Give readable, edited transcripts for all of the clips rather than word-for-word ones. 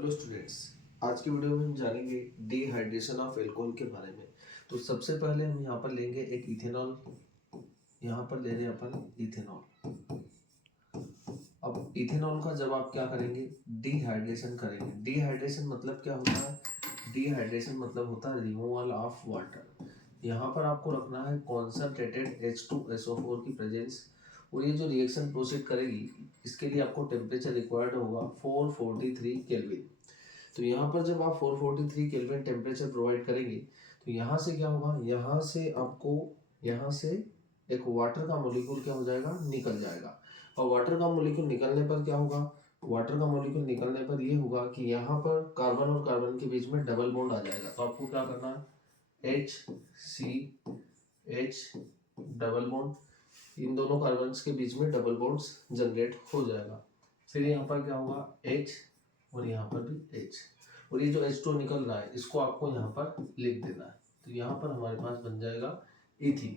Hello students, आज की video में हम जानेंगे डिहाइड्रेशन ऑफ एल्कोहल के बारे में। तो सबसे पहले हम यहाँ पर लेंगे एक इथेनॉल। यहाँ पर ले रहे हैं अपन इथेनॉल। अब इथेनॉल का जब आप क्या करेंगे, डिहाइड्रेशन करेंगे। डिहाइड्रेशन मतलब क्या होता है? डिहाइड्रेशन मतलब होता है रिमूवल ऑफ वाटर। यहाँ पर आपको रखना है कॉन्सनट्रेटेड H2SO4 की प्रेजेंस, और ये जो रिएक्शन प्रोसीड करेगी इसके लिए आपको टेम्परेचर रिक्वायर्ड होगा 443 केल्विन। तो यहाँ पर जब आप 443 केल्विन टेम्परेचर प्रोवाइड करेंगे तो यहाँ से क्या होगा, यहाँ से आपको यहाँ से एक वाटर का मॉलिक्यूल क्या हो जाएगा, निकल जाएगा। और वाटर का मॉलिक्यूल निकलने पर क्या होगा, वाटर का मॉलिक्यूल निकलने पर ये होगा कि यहाँ पर कार्बन और कार्बन के बीच में डबल बॉन्ड आ जाएगा। तो आपको क्या करना है, HCH डबल बॉन्ड, इन दोनों कार्बन के बीच में डबल बॉन्ड्स जनरेट हो जाएगा। फिर यहाँ पर क्या होगा, H और यहाँ पर भी H, और ये जो H2 निकल रहा है इसको आपको यहाँ पर लिख देना है। तो यहाँ पर हमारे पास बन जाएगा इथीन।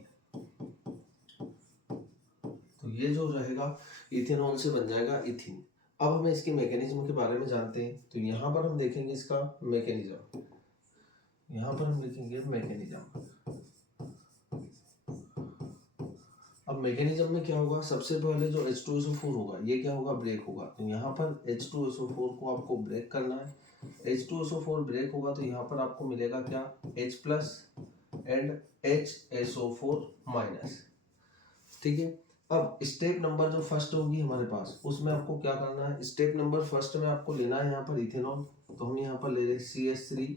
तो ये जो रहेगा इथेनॉल से बन जाएगा इथीन। अब हमें इसके मैकेनिज्म के बारे में जानते हैं। तो यहाँ पर हम देखेंगे इसका मैकेनिज्म, यहाँ पर हम लिखेंगे मैकेनिज्म। अब मैकेनिज्म में क्या होगा, सबसे पहले जो H2SO4 होगा ये क्या होगा, ब्रेक होगा। तो यहाँ पर H2SO4 को आपको ब्रेक करना है। H2SO4 ब्रेक होगा तो यहाँ पर आपको मिलेगा क्या, H plus and HSO4 minus. ठीक है। अब स्टेप नंबर जो फर्स्ट होगी हमारे पास, उसमें आपको क्या करना है, स्टेप नंबर फर्स्ट में आपको लेना है यहाँ पर इथेनॉल। तो हम यहाँ पर ले रहे CH3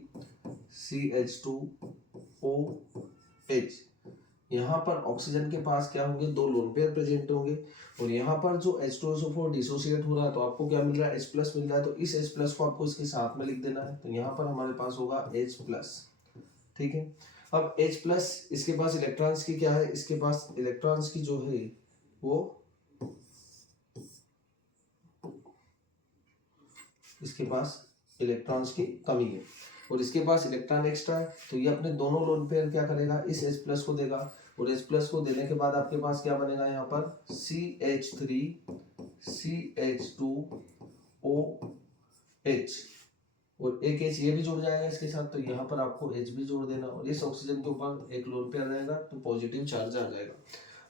CH2OH। यहाँ पर ऑक्सीजन के पास क्या होंगे, दो लोन पेयर प्रेजेंट होंगे, और यहाँ पर जो H2SO4 डिसोसिएट हो रहा है तो आपको क्या मिल रहा है, H प्लस मिल रहा है। तो इस H प्लस को आपको इसके साथ में लिख देना है। तो यहाँ पर हमारे पास होगा H प्लस। ठीक है। अब H प्लस, इसके पास इलेक्ट्रॉन्स की क्या है, इसके पास इलेक्ट्रॉन्स की जो है वो, इसके पास इलेक्ट्रॉन्स की कमी है और इसके पास इलेक्ट्रॉन एक्स्ट्रा है। तो ये अपने दोनों लोन पेयर क्या करेगा, इस H प्लस को देगा, और H प्लस को देने के बाद आपके पास क्या बनेगा, यहाँ पर CH3 CH2OH, और एक H ये भी जुड़ जाएगा इसके साथ। तो यहाँ पर आपको H भी जोड़ देना, और इस ऑक्सीजन के ऊपर एक लोन पेयर रहेगा तो पॉजिटिव चार्ज आ जाएगा।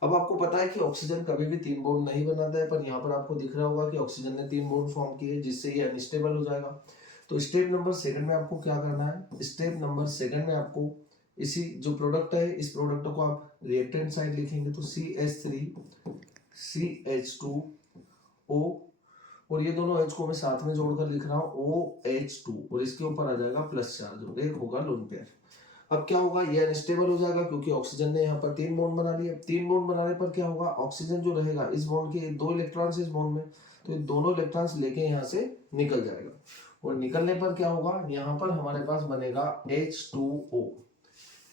अब आपको पता है कि ऑक्सीजन कभी भी 3 बॉन्ड नहीं बनाता है, पर यहाँ पर आपको दिख रहा होगा कि ऑक्सीजन ने 3 बॉन्ड फॉर्म किए जिससे ये अनस्टेबल हो जाएगा। तो स्टेप नंबर सेकंड में आपको क्या करना है, स्टेप नंबर सेकंड में आपको इसी जो प्रोडक्ट है, इस प्रोडक्ट को आप रिएक्टेंट साइड लिखेंगे। तो CH3 CH2O, और ये दोनों H को मैं साथ में जोड़कर लिख रहा हूँ OH2, और इसके ऊपर आ जाएगा प्लस चार्ज, और एक होगा लोन पेयर। अब क्या होगा, ये अनस्टेबल हो जाएगा क्योंकि ऑक्सीजन ने यहाँ पर 3 बॉन्ड बना लिए। 3 बॉन्ड बनाने पर क्या होगा, ऑक्सीजन जो रहेगा इस बॉन्ड के 2 इलेक्ट्रॉन्स इस बॉन्ड में, तो ये दोनों इलेक्ट्रॉन्स लेके यहाँ से निकल जाएगा, और निकलने पर क्या होगा, यहाँ पर हमारे पास बनेगा H2O,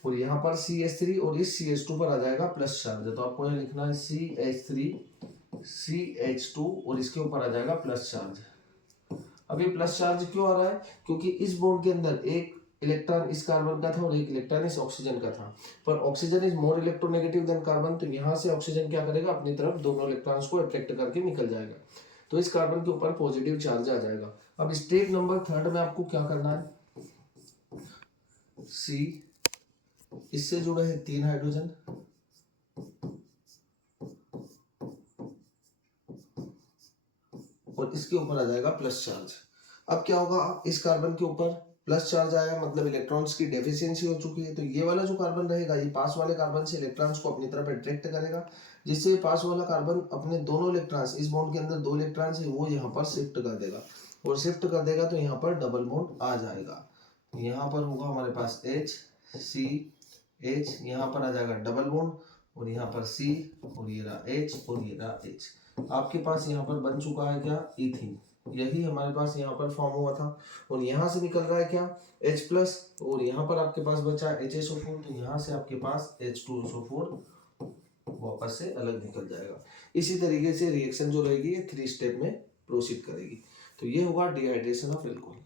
और यहाँ पर CH3 और इस CH2 पर आ जाएगा प्लस चार्ज। तो आपको यहाँ लिखना है CH3 CH2 और इसके ऊपर आ जाएगा प्लस चार्ज। अब ये प्लस चार्ज क्यों आ रहा है, क्योंकि इस बॉन्ड के अंदर एक इलेक्ट्रॉन इस कार्बन का था और एक इलेक्ट्रॉन इस ऑक्सीजन का था, पर oxygen is more electronegative than carbon. तो यहाँ से ऑक्सीजन क्या करेगा, अपनी तरफ दोनों इलेक्ट्रॉन्स को अट्रैक्ट करके निकल जाएगा, तो इस कार्बन के ऊपर पॉजिटिव चार्ज आ जाएगा। अब स्टेप नंबर थर्ड में आपको क्या करना है, C, इससे जुड़े हैं 3 हाइड्रोजन, और इसके ऊपर आ जाएगा प्लस चार्ज। अब क्या होगा, इस कार्बन के ऊपर प्लस चार्ज आया, मतलब इलेक्ट्रॉन्स की डेफिशिएंसी हो चुकी है। तो ये वाला जो कार्बन रहेगा, ये पास वाले कार्बन से इलेक्ट्रॉन्स को अपनी तरफ अट्रैक्ट करेगा, जिससे ये पास वाला कार्बन अपने दोनों इलेक्ट्रॉन्स, इस बॉन्ड के अंदर 2 इलेक्ट्रॉन्स है वो यहाँ पर शिफ्ट कर देगा, और शिफ्ट कर देगा तो यहाँ पर डबल बॉन्ड आ जाएगा। यहाँ पर होगा हमारे पास H CH, यहाँ पर आ जाएगा डबल बॉन्ड, और यहाँ पर C, और ये रहा H, और ये रहा H। आपके पास यहाँ पर बन चुका है क्या, इथीन। यही हमारे पास यहाँ पर फॉर्म हुआ था, और यहाँ से निकल रहा है क्या, H प्लस, और यहाँ पर आपके पास बचा HSO4, तो यहाँ से आपके पास H2SO4 वापस से अलग निकल जाएगा। इसी तरीके से रिएक्शन जो रहेगी ये 3 स्टेप में प्रोसीड करेगी। तो ये होगा डिहाइड्रेशन ऑफ एल्कोहल।